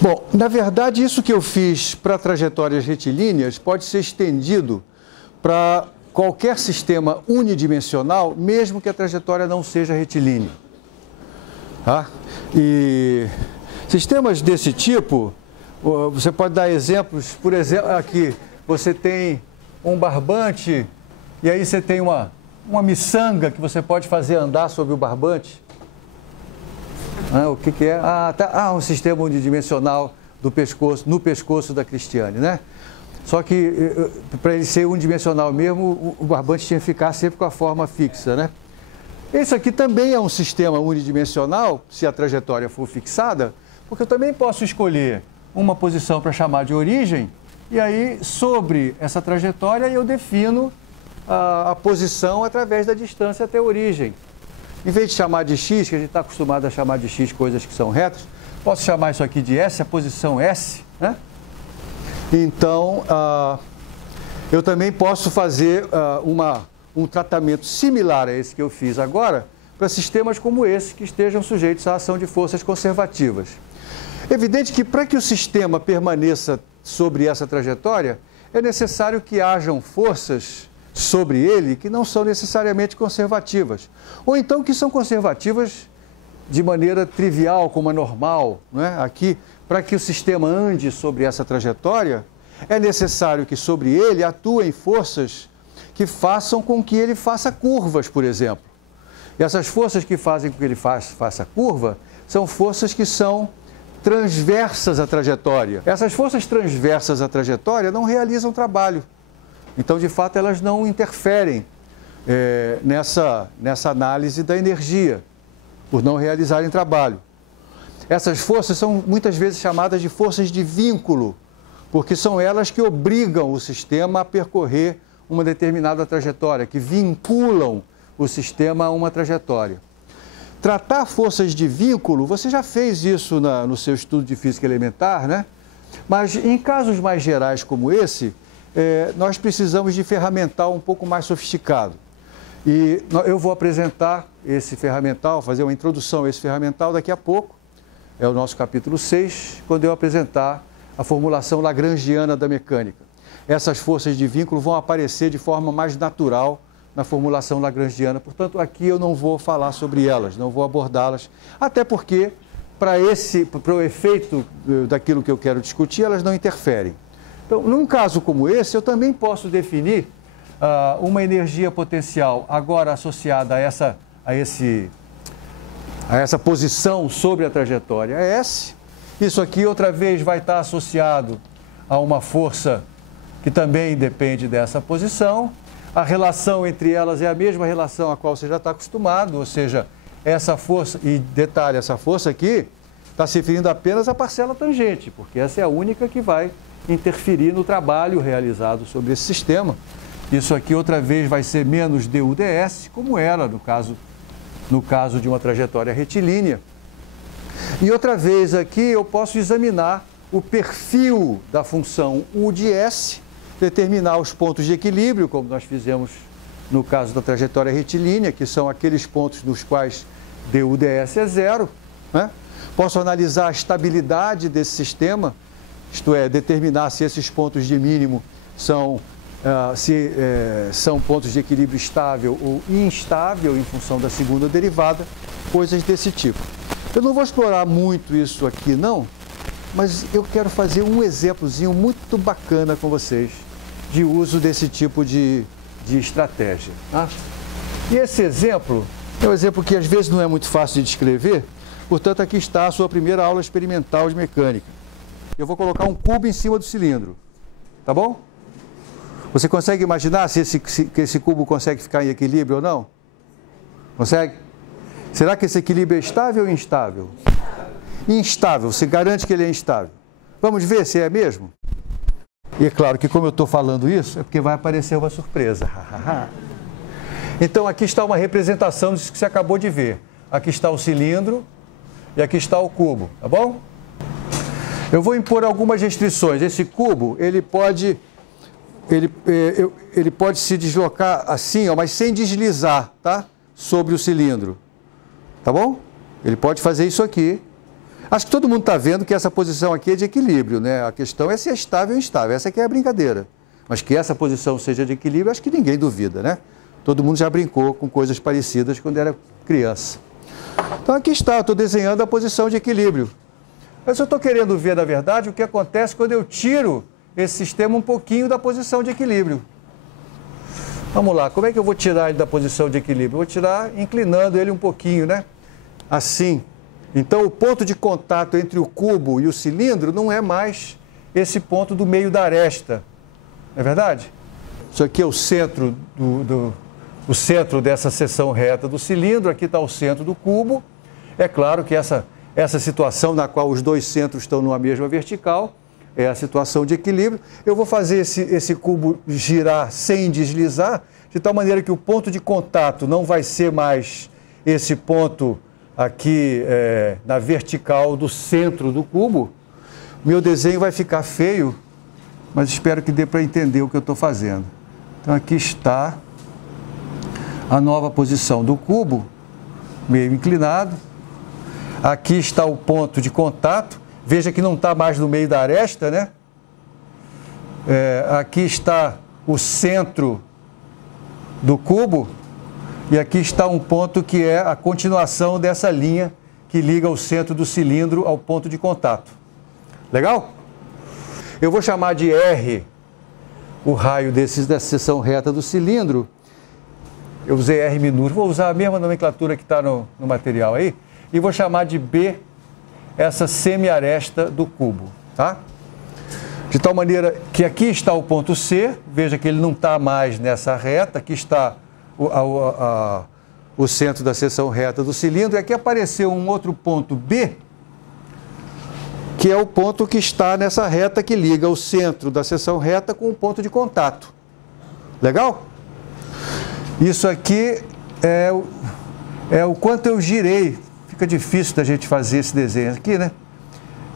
Bom, na verdade, isso que eu fiz para trajetórias retilíneas pode ser estendido para qualquer sistema unidimensional, mesmo que a trajetória não seja retilínea. Tá? E sistemas desse tipo, você pode dar exemplos, por exemplo, aqui você tem um barbante e aí você tem uma miçanga que você pode fazer andar sobre o barbante. O que é? Um sistema unidimensional do pescoço, no pescoço da Cristiane, né? Só que para ele ser unidimensional mesmo, o barbante tinha que ficar sempre com a forma fixa, né? Esse aqui também é um sistema unidimensional, se a trajetória for fixada, porque eu também posso escolher uma posição para chamar de origem, e aí sobre essa trajetória eu defino a posição através da distância até a origem. Em vez de chamar de x, que a gente está acostumado a chamar de x coisas que são retas, posso chamar isso aqui de S, a posição S, né? Então, eu também posso fazer um tratamento similar a esse que eu fiz agora para sistemas como esse, que estejam sujeitos à ação de forças conservativas. Evidente que para que o sistema permaneça sobre essa trajetória, é necessário que hajam forças sobre ele que não são necessariamente conservativas, ou então que são conservativas de maneira trivial, como a normal, né? Aqui, para que o sistema ande sobre essa trajetória, é necessário que sobre ele atuem forças que façam com que ele faça curvas, por exemplo. E essas forças que fazem com que ele faça curva são forças que são transversas à trajetória. Essas forças transversas à trajetória não realizam trabalho. Então, de fato, elas não interferem nessa análise da energia, por não realizarem trabalho. Essas forças são muitas vezes chamadas de forças de vínculo, porque são elas que obrigam o sistema a percorrer uma determinada trajetória, que vinculam o sistema a uma trajetória. Tratar forças de vínculo, você já fez isso no seu estudo de física elementar, né? Mas em casos mais gerais como esse, nós precisamos de ferramental um pouco mais sofisticado. E eu vou apresentar esse ferramental, fazer uma introdução a esse ferramental daqui a pouco. É o nosso capítulo 6, quando eu apresentar a formulação lagrangiana da mecânica. Essas forças de vínculo vão aparecer de forma mais natural na formulação lagrangiana. Portanto, aqui eu não vou falar sobre elas, não vou abordá-las, até porque, para o efeito daquilo que eu quero discutir, elas não interferem. Então, num caso como esse, eu também posso definir uma energia potencial agora associada a essa posição sobre a trajetória S. Isso aqui, outra vez, vai estar associado a uma força que também depende dessa posição. A relação entre elas é a mesma relação a qual você já está acostumado, ou seja, essa força, e detalhe, essa força aqui está se referindo apenas à parcela tangente, porque essa é a única que vai interferir no trabalho realizado sobre esse sistema. Isso aqui, outra vez, vai ser menos du/ds, como era no caso de uma trajetória retilínea. E outra vez aqui eu posso examinar o perfil da função u de s, determinar os pontos de equilíbrio, como nós fizemos no caso da trajetória retilínea, que são aqueles pontos nos quais du/ds é zero, né? Posso analisar a estabilidade desse sistema, isto é, determinar se esses pontos de mínimo são pontos de equilíbrio estável ou instável em função da segunda derivada, coisas desse tipo. Eu não vou explorar muito isso aqui, não, mas eu quero fazer um exemplozinho muito bacana com vocês de uso desse tipo de estratégia. Tá? E esse exemplo é um exemplo que às vezes não é muito fácil de descrever, portanto, aqui está a sua primeira aula experimental de mecânica. Eu vou colocar um cubo em cima do cilindro, tá bom? Você consegue imaginar se esse cubo consegue ficar em equilíbrio ou não? Consegue? Será que esse equilíbrio é estável ou instável? Instável, você garante que ele é instável. Vamos ver se é mesmo? E é claro que como eu estou falando isso, é porque vai aparecer uma surpresa. Então aqui está uma representação disso que você acabou de ver. Aqui está o cilindro e aqui está o cubo, tá bom? Eu vou impor algumas restrições. Esse cubo, ele pode se deslocar assim, ó, mas sem deslizar, tá? Sobre o cilindro. Tá bom? Ele pode fazer isso aqui. Acho que todo mundo está vendo que essa posição aqui é de equilíbrio, né? A questão é se é estável ou instável. Essa aqui é a brincadeira. Mas que essa posição seja de equilíbrio, acho que ninguém duvida, né? Todo mundo já brincou com coisas parecidas quando era criança. Então aqui está, eu estou desenhando a posição de equilíbrio. Mas eu estou querendo ver, na verdade, o que acontece quando eu tiro esse sistema um pouquinho da posição de equilíbrio. Vamos lá, como é que eu vou tirar ele da posição de equilíbrio? Eu vou tirar inclinando ele um pouquinho, né? Assim. Então o ponto de contato entre o cubo e o cilindro não é mais esse ponto do meio da aresta. Não é verdade? Isso aqui é o centro o centro dessa seção reta do cilindro, aqui está o centro do cubo. É claro que essa situação na qual os dois centros estão numa mesma vertical é a situação de equilíbrio. Eu vou fazer esse cubo girar sem deslizar, de tal maneira que o ponto de contato não vai ser mais esse ponto aqui na vertical do centro do cubo. Meu desenho vai ficar feio, mas espero que dê para entender o que eu estou fazendo. Então aqui está a nova posição do cubo, meio inclinado. Aqui está o ponto de contato. Veja que não está mais no meio da aresta, né? Aqui está o centro do cubo. E aqui está um ponto que é a continuação dessa linha que liga o centro do cilindro ao ponto de contato. Legal? Eu vou chamar de R o raio dessa seção reta do cilindro. Eu usei R minúsculo, vou usar a mesma nomenclatura que está no material aí. E vou chamar de B essa semiaresta do cubo, tá? De tal maneira que aqui está o ponto C, veja que ele não está mais nessa reta, aqui está o centro da seção reta do cilindro, e aqui apareceu um outro ponto B, que é o ponto que está nessa reta que liga o centro da seção reta com o ponto de contato. Legal? Isso aqui é o quanto eu girei. Fica difícil da gente fazer esse desenho aqui, né?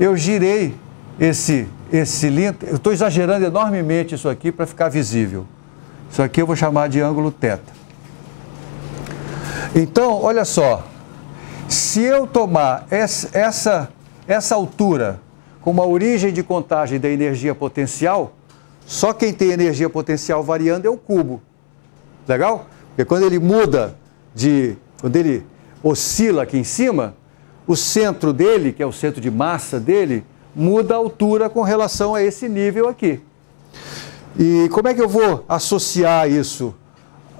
Eu girei esse cilindro, eu estou exagerando enormemente isso aqui para ficar visível. Isso aqui eu vou chamar de ângulo θ. Então, olha só, se eu tomar essa altura como a origem de contagem da energia potencial, só quem tem energia potencial variando é o cubo. Legal? Porque quando ele muda quando ele oscila aqui em cima, o centro dele, que é o centro de massa dele, muda a altura com relação a esse nível aqui. E como é que eu vou associar isso?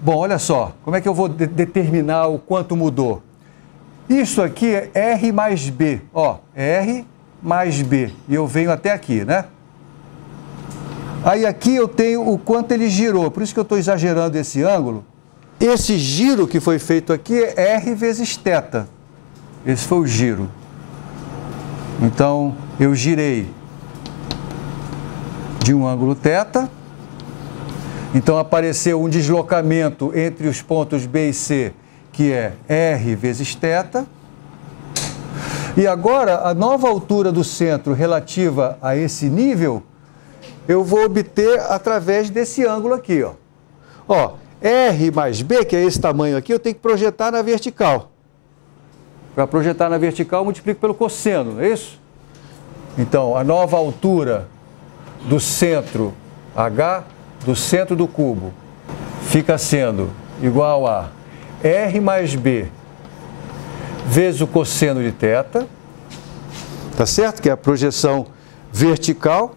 Bom, olha só, como é que eu vou determinar o quanto mudou? Isso aqui é R mais B, ó, R mais B, e eu venho até aqui, né? Aí aqui eu tenho o quanto ele girou, por isso que eu estou exagerando esse ângulo. Esse giro que foi feito aqui é R vezes θ. Esse foi o giro. Então, eu girei de um ângulo θ. Então, apareceu um deslocamento entre os pontos B e C, que é R vezes θ. E agora, a nova altura do centro relativa a esse nível, eu vou obter através desse ângulo aqui, ó. Ó, R mais B, que é esse tamanho aqui, eu tenho que projetar na vertical. Para projetar na vertical, eu multiplico pelo cosseno, não é isso? Então, a nova altura do centro H, do centro do cubo, fica sendo igual a R mais B vezes o cosseno de θ, tá certo? Que é a projeção vertical.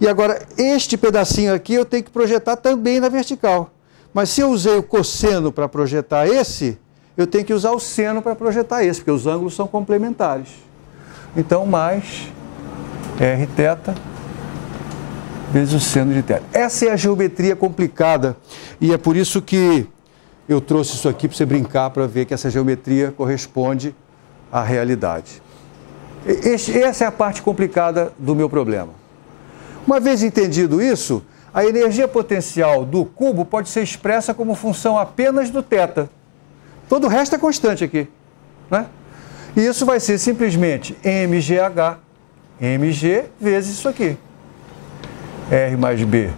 E agora, este pedacinho aqui eu tenho que projetar também na vertical. Mas se eu usei o cosseno para projetar esse, eu tenho que usar o seno para projetar esse, porque os ângulos são complementares. Então, mais Rθ vezes o seno de θ. Essa é a geometria complicada e é por isso que eu trouxe isso aqui para você brincar, para ver que essa geometria corresponde à realidade. Essa é a parte complicada do meu problema. Uma vez entendido isso, a energia potencial do cubo pode ser expressa como função apenas do θ. Todo o resto é constante aqui, né? E isso vai ser simplesmente mgh, mg vezes isso aqui. R mais B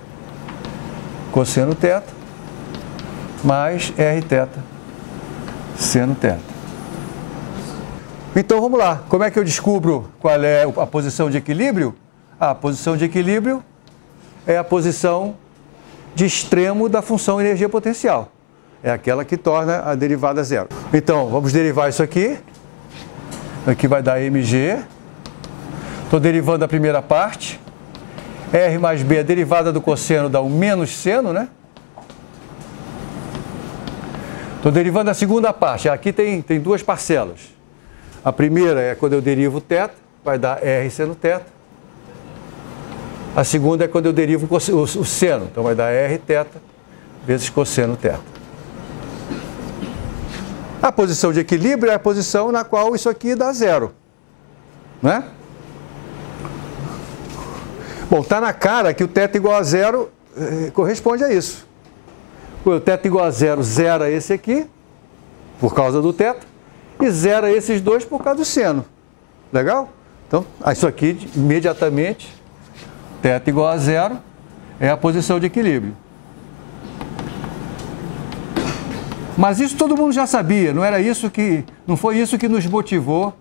cosseno θ mais Rθ seno θ. Então vamos lá, como é que eu descubro qual é a posição de equilíbrio? A posição de equilíbrio é a posição de extremo da função energia potencial. É aquela que torna a derivada zero. Então, vamos derivar isso aqui. Aqui vai dar mg. Estou derivando a primeira parte. R mais B, a derivada do cosseno dá um menos seno, né? Estou derivando a segunda parte. Aqui tem duas parcelas. A primeira é quando eu derivo θ, vai dar R seno θ. A segunda é quando eu derivo o seno, então vai dar R θ vezes cosseno θ. A posição de equilíbrio é a posição na qual isso aqui dá zero, né? Bom, está na cara que o θ igual a zero corresponde a isso. O θ igual a zero zera esse aqui, por causa do θ, e zera esses dois por causa do seno. Legal? Então, isso aqui imediatamente, θ igual a zero, é a posição de equilíbrio. Mas isso todo mundo já sabia, não foi isso que nos motivou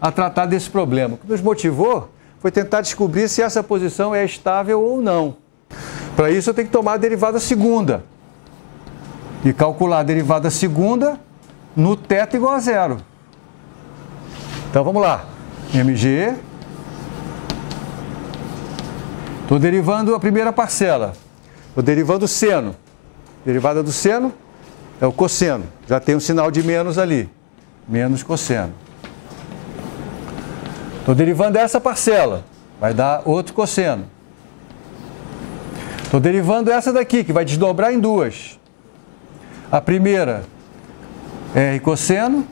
a tratar desse problema. O que nos motivou foi tentar descobrir se essa posição é estável ou não. Para isso eu tenho que tomar a derivada segunda e calcular a derivada segunda no θ igual a zero. Então vamos lá, mg, estou derivando a primeira parcela, estou derivando o seno, derivada do seno é o cosseno, já tem um sinal de menos ali, menos cosseno. Estou derivando essa parcela, vai dar outro cosseno. Estou derivando essa daqui, que vai desdobrar em duas. A primeira, R cosseno.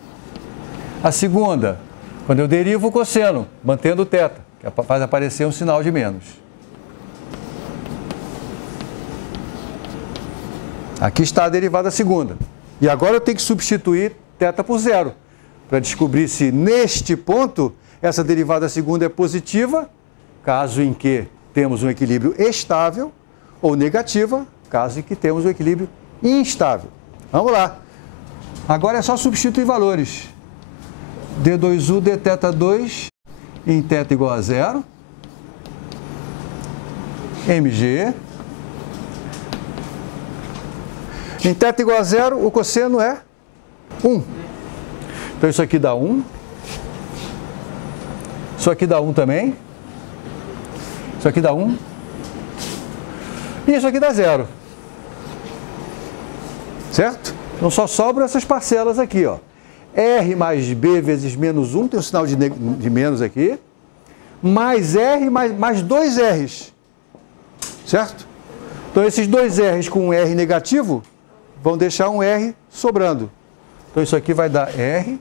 A segunda, quando eu derivo o cosseno, mantendo o θ, que faz aparecer um sinal de menos. Aqui está a derivada segunda. E agora eu tenho que substituir θ por zero, para descobrir se neste ponto essa derivada segunda é positiva, caso em que temos um equilíbrio estável, ou negativa, caso em que temos um equilíbrio instável. Vamos lá. Agora é só substituir valores. D2U dθ2 em θ igual a zero. mg. Em θ igual a zero, o cosseno é 1. Então isso aqui dá 1. Isso aqui dá 1 também. Isso aqui dá 1. E isso aqui dá 0. Certo? Então só sobram essas parcelas aqui, ó. R mais B vezes menos 1, tem um sinal de menos aqui. Mais R mais 2 R's. Certo? Então esses 2 R's com um R negativo vão deixar um R sobrando. Então isso aqui vai dar R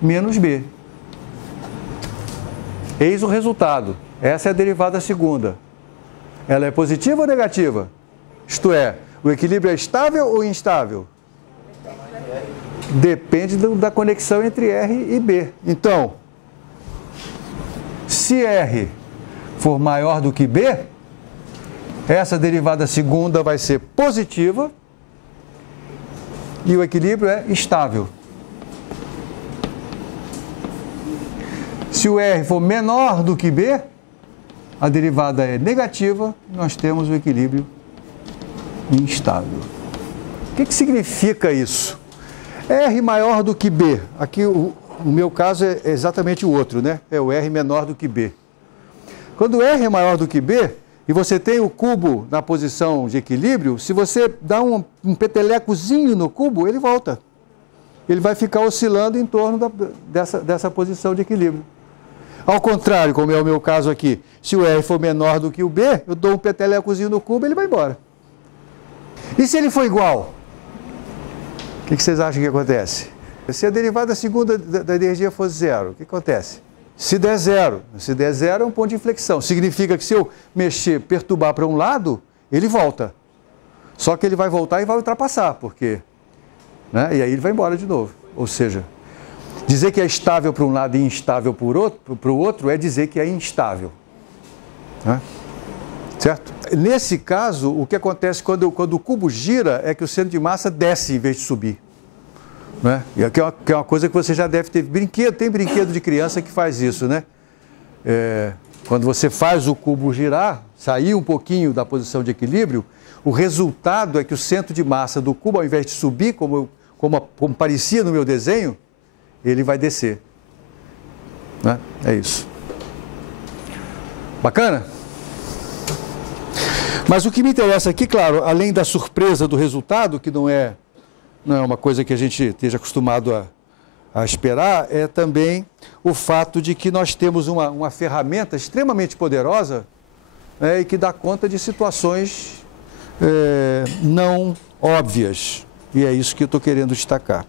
menos B. Eis o resultado. Essa é a derivada segunda. Ela é positiva ou negativa? Isto é, o equilíbrio é estável ou instável? Depende da conexão entre R e B. Então, se R for maior do que B, essa derivada segunda vai ser positiva e o equilíbrio é estável. Se o R for menor do que B, a derivada é negativa, nós temos o equilíbrio instável. O que significa isso? R maior do que B. Aqui o meu caso é exatamente o outro, né? É o R menor do que B. Quando R é maior do que B, e você tem o cubo na posição de equilíbrio, se você dá um petelecozinho no cubo, ele volta. Ele vai ficar oscilando em torno dessa posição de equilíbrio. Ao contrário, como é o meu caso aqui, se o R for menor do que o B, eu dou um petelecozinho no cubo e ele vai embora. E se ele for igual? O que vocês acham que acontece? Se a derivada segunda da energia for zero, o que acontece? Se der zero é um ponto de inflexão. Significa que se eu perturbar para um lado, ele volta. Só que ele vai voltar e vai ultrapassar, porque... né? E aí ele vai embora de novo. Ou seja, dizer que é estável para um lado e instável para o outro é dizer que é instável. Né? Certo? Nesse caso, o que acontece quando o cubo gira é que o centro de massa desce em vez de subir. né? E aqui é uma coisa que você já deve ter brinquedo, tem brinquedo de criança que faz isso, né? Quando você faz o cubo girar, sair um pouquinho da posição de equilíbrio, o resultado é que o centro de massa do cubo, ao invés de subir, como parecia no meu desenho, ele vai descer, né? É isso. Bacana? Mas o que me interessa aqui, claro, além da surpresa do resultado, que não é uma coisa que a gente esteja acostumado a esperar, é também o fato de que nós temos uma ferramenta extremamente poderosa, e que dá conta de situações não óbvias. E é isso que eu estou querendo destacar.